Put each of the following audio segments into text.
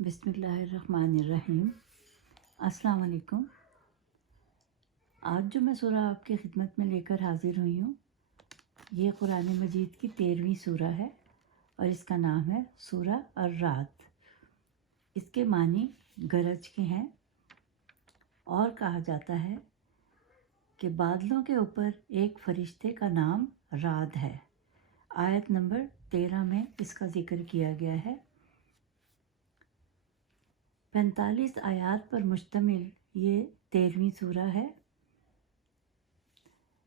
बिस्मिल्लाहिर्रहमानिर्रहीम। अस्सलाम वालेकुम। आज जो मैं सूरा आपकी खिदमत में लेकर हाजिर हुई हूँ, ये कुरान मजीद की 13वीं सूरा है और इसका नाम है सूरा अर्राद। इसके मानी गरज के हैं और कहा जाता है कि बादलों के ऊपर एक फरिश्ते का नाम राद है। आयत नंबर 13 में इसका जिक्र किया गया है। 45 आयात पर मुश्तमिल ये 13वीं सूरा है।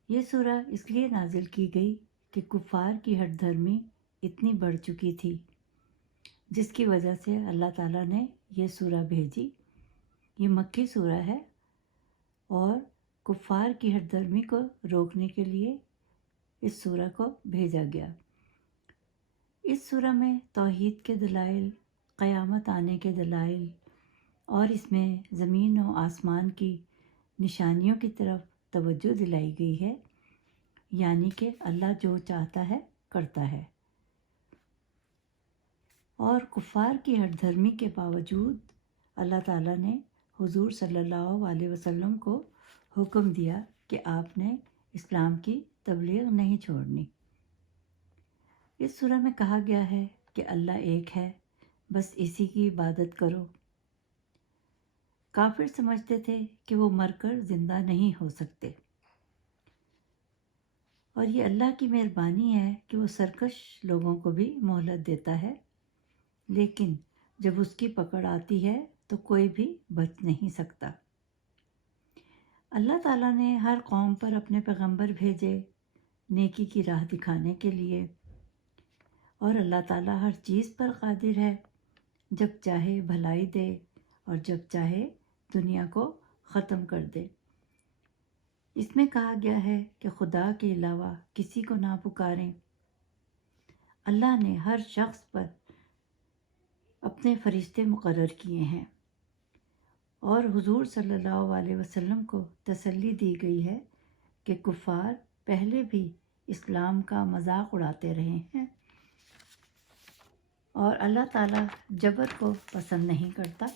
ये सूरा इसलिए नाजिल की गई कि कुफ़ार की हठधर्मी इतनी बढ़ चुकी थी, जिसकी वजह से अल्लाह ताला ने ये सूरा भेजी। ये मक्की सूरा है और कुफ़ार की हठधर्मी को रोकने के लिए इस सूरा को भेजा गया। इस सूरा में तौहीद के दलाइल, क़यामत आने के दलाइल और इसमें ज़मीन और आसमान की निशानियों की तरफ तवज्जो दिलाई गई है, यानी कि अल्लाह जो चाहता है करता है। और कुफ़ार की हठधर्मी के बावजूद अल्लाह ताला ने हुज़ूर सल्लल्लाहु अलैहि वसल्लम को हुक्म दिया कि आपने इस्लाम की तबलीग नहीं छोड़नी। इस सूरा में कहा गया है कि अल्लाह एक है, बस इसी की इबादत करो। काफिर समझते थे कि वो मरकर ज़िंदा नहीं हो सकते, और ये अल्लाह की मेहरबानी है कि वो सरकश लोगों को भी मोहलत देता है, लेकिन जब उसकी पकड़ आती है तो कोई भी बच नहीं सकता। अल्लाह ताला ने हर कौम पर अपने पैगंबर भेजे नेकी की राह दिखाने के लिए, और अल्लाह ताला हर चीज़ पर कादिर है, जब चाहे भलाई दे और जब चाहे दुनिया को ख़त्म कर दे। इसमें कहा गया है कि खुदा के अलावा किसी को ना पुकारें। अल्लाह ने हर शख्स पर अपने फरिश्ते मुकर्रर किए हैं, और हुजूर सल्लल्लाहु अलैहि वसल्लम को तसल्ली दी गई है कि कुफ़ार पहले भी इस्लाम का मजाक उड़ाते रहे हैं, और अल्लाह ताला जबर को पसंद नहीं करता।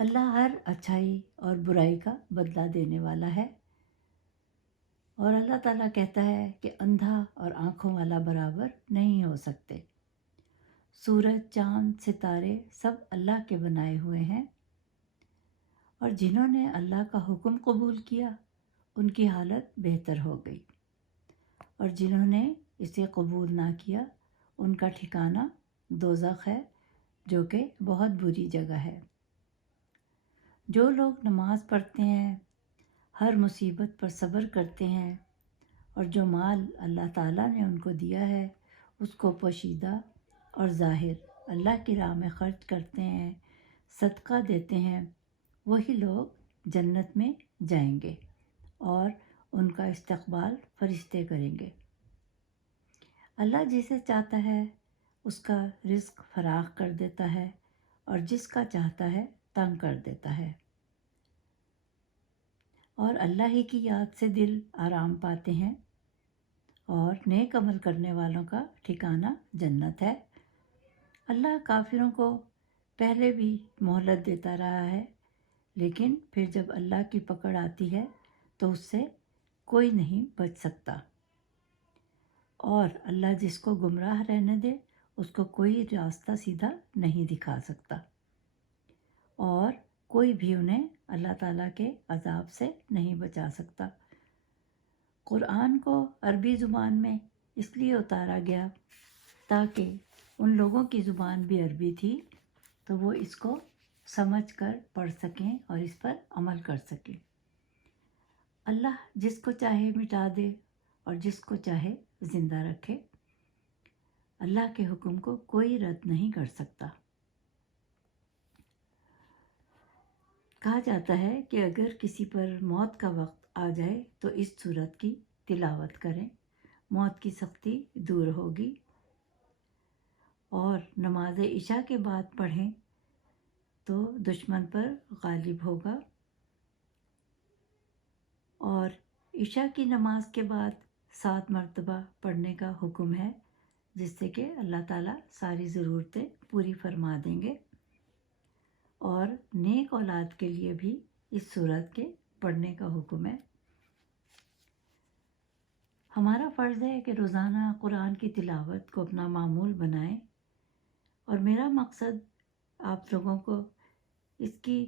अल्लाह हर अच्छाई और बुराई का बदला देने वाला है, और अल्लाह ताला कहता है कि अंधा और आँखों वाला बराबर नहीं हो सकते। सूरज, चाँद, सितारे सब अल्लाह के बनाए हुए हैं, और जिन्होंने अल्लाह का हुक्म कबूल किया उनकी हालत बेहतर हो गई, और जिन्होंने इसे कबूल ना किया उनका ठिकाना दोज़ख है, जो कि बहुत बुरी जगह है। जो लोग नमाज पढ़ते हैं, हर मुसीबत पर सब्र करते हैं, और जो माल अल्लाह ताला ने उनको दिया है उसको पोशीदा और ज़ाहिर अल्लाह की राह में ख़र्च करते हैं, सदका देते हैं, वही लोग जन्नत में जाएंगे और उनका इस्तकबाल फरिश्ते करेंगे। अल्लाह जिसे चाहता है उसका रिज़्क़ फराख कर देता है, और जिसका चाहता है तंग कर देता है, और अल्लाह ही की याद से दिल आराम पाते हैं, और नेक अमल करने वालों का ठिकाना जन्नत है। अल्लाह काफिरों को पहले भी मोहलत देता रहा है, लेकिन फिर जब अल्लाह की पकड़ आती है तो उससे कोई नहीं बच सकता, और अल्लाह जिसको गुमराह रहने दे उसको कोई रास्ता सीधा नहीं दिखा सकता, और कोई भी उन्हें अल्लाह ताला के अज़ाब से नहीं बचा सकता। कुरान को अरबी ज़ुबान में इसलिए उतारा गया ताकि उन लोगों की ज़ुबान भी अरबी थी, तो वो इसको समझ कर पढ़ सकें और इस पर अमल कर सकें। अल्लाह जिसको चाहे मिटा दे और जिसको चाहे ज़िंदा रखे। अल्लाह के हुक्म को कोई रद्द नहीं कर सकता। कहा जाता है कि अगर किसी पर मौत का वक्त आ जाए तो इस सूरत की तिलावत करें, मौत की सख्ती दूर होगी, और नमाज इशा के बाद पढ़ें तो दुश्मन पर गालिब होगा। और इशा की नमाज के बाद 7 मरतबा पढ़ने का हुक्म है, جس سے کہ اللہ تعالیٰ ساری ضرورتیں پوری فرما دیں گے، اور نیک اولاد کے لیے بھی اس سورت کے پڑھنے کا حکم ہے۔ ہمارا فرض ہے کہ روزانہ قرآن کی تلاوت کو اپنا معمول بنائیں، اور میرا مقصد آپ لوگوں کو اس کی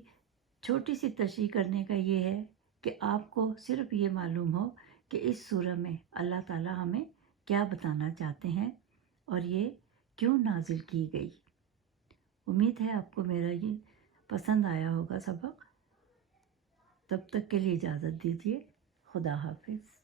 چھوٹی سی تشریح کرنے کا یہ ہے کہ آپ کو صرف یہ معلوم ہو کہ اس سورہ میں اللہ تعالیٰ ہمیں کیا بتانا چاہتے ہیں اور یہ کیوں نازل کی گئی۔ امید ہے آپ کو میرا یہ پسند آیا ہوگا سبق۔ تب تک کے لیے اجازت دیجیے۔ خدا حافظ۔